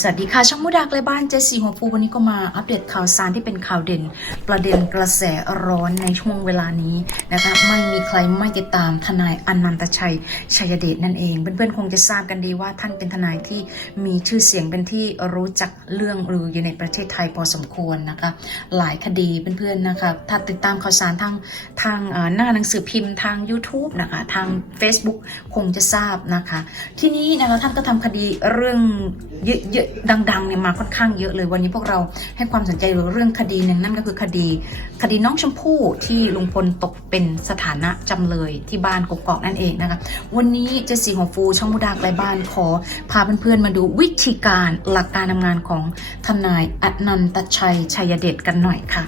สวัสดีค่ะ ช่องมุดาใกล้บ้านเจสีหัวฟูวันนี้ก็มาอัปเดตข่าวสารที่เป็นข่าวเด่น ประเด็นกระแสร้อนในช่วงเวลานี้นะคะไม่มีใครไม่ติดตามทนายอนันตชัยชัยเดชนั่นเอง เพื่อนๆคงจะทราบกันดีว่าท่านเป็นทนายที่มีชื่อเสียงเป็นที่รู้จักเรื่องหรืออยู่ในประเทศไทยพอสมควรนะคะหลายคดีเพื่อนๆนะคะถ้าติดตามข่าวสารทางทางหน้าหนังสือพิมพ์ทาง YouTube นะคะทาง Facebook คงจะทราบนะคะ ที่นี้นะคะท่านก็ทำคดีเรื่องเยอะดังๆเนี่ยมาค่อนข้างเยอะเลยวันนี้พวกเราให้ความสนใจเรื่องคดีหนึ่งนั่นก็คือคดี คดีน้องชมพู่ที่ลุงพลตกเป็นสถานะจำเลยที่บ้านกกอกนั่นเองนะคะวันนี้เจสีหัวฟูช่องมุดาไกลบ้านขอ พาเพื่อนๆมาดูวิธีการหลักการทำงานของทนายอนันตชัยชัยเดชกันหน่อยค่ะ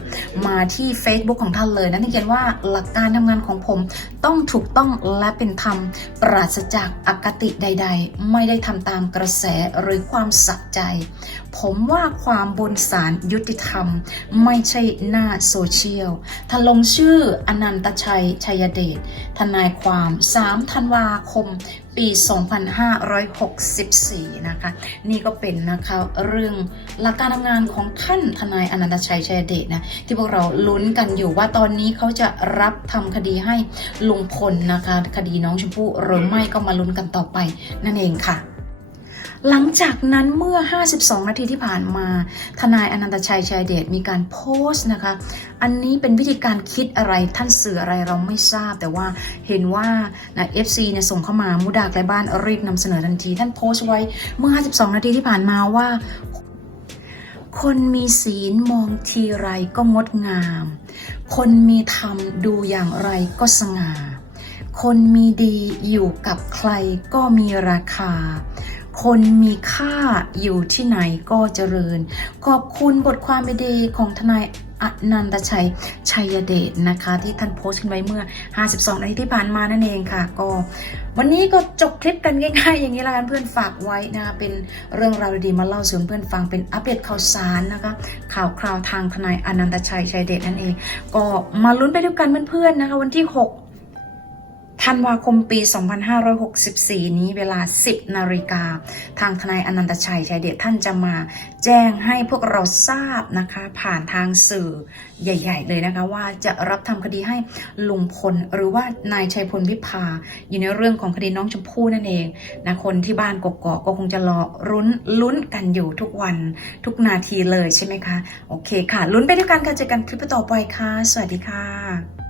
มาที่ Facebook ของท่านเลยนะที่เขียนว่าหลักการทำงานของผมต้องถูกต้องและเป็นธรรมปราศจากอคติใด ๆ ไม่ได้ทำตามกระแสหรือความสักใจ ผมว่าความบนศาลยุติธรรม ไม่ใช่หน้าโซเชียลท่านลงชื่ออนันตชัย ชัยเดช ทนายความ 3 ธันวาคม ปี 2564 นะคะ นี่ก็เป็นนะคะเรื่องหลักการทำงานของท่านทนายอนันตชัย ชัยเดชนะ ที่พวกเราลุ้นกันอยู่ว่าตอนนี้เขาจะรับทำคดีให้ลุงพลนะคะ คดีน้องชมพู่หรือไม่ก็มาลุ้นกันต่อไปนั่นเองค่ะ หลังจากนั้นเมื่อ 52 นาทีที่ผ่านมา ทนายอนันตชัยชัยเดชมีการโพสต์นะคะ อันนี้เป็นวิธีการคิดอะไรท่านสื่ออะไรเราไม่ทราบ แต่ว่าเห็นว่านะ FC เนี่ยส่งเข้ามามุดาไกลบ้านรีบนำเสนอทันที ท่านโพสต์ไว้เมื่อ 52 นาทีที่ผ่านมาว่า คนมีศีลมองทีไรก็งดงาม คนมีธรรมดูอย่างไรก็สง่า คนมีดีอยู่กับใครก็มีราคา คนมีค่าอยู่ที่ไหนก็เจริญ ขอบคุณบทความดีของทนายอนันตชัย ชัยเดชนะคะ ที่ท่านโพสต์ขึ้นไว้เมื่อ 52นาทีที่ผ่านมานั่นเองค่ะ ก็วันนี้ก็จบคลิปกันง่ายๆอย่างนี้ละกันเพื่อนฝากไว้นะคะเป็นเรื่องราวดีๆมาเล่าสู่เพื่อนฟังเป็นอัปเดตข่าวสารนะคะ ข่าวคราวทางทนายอนันตชัยชัยเดชนั่นเอง ก็มาลุ้นไปด้วยกันเพื่อนๆนะคะ วันที่ 6 ธันวาคมปี 2564 นี้เวลา 10 นาฬิกา ทางทนายอนันตชัยชัยเดชท่านจะมาแจ้งให้พวกเราทราบนะคะ ผ่านทางสื่อใหญ่ ๆ เลยนะคะ ว่าจะรับทำคดีให้ลุงพล หรือว่านายชัยพลวิภา อยู่ในเรื่องของคดีน้องชมพู่นั่นเองนะคนที่บ้านกกอกก็คงจะรอรุ้นลุ้นกันอยู่ทุกวันทุกนาทีเลยใช่ไหมคะ โอเคค่ะ ลุ้นไปด้วยกันค่ะเจอกันคลิปต่อไปค่ะ สวัสดีค่ะ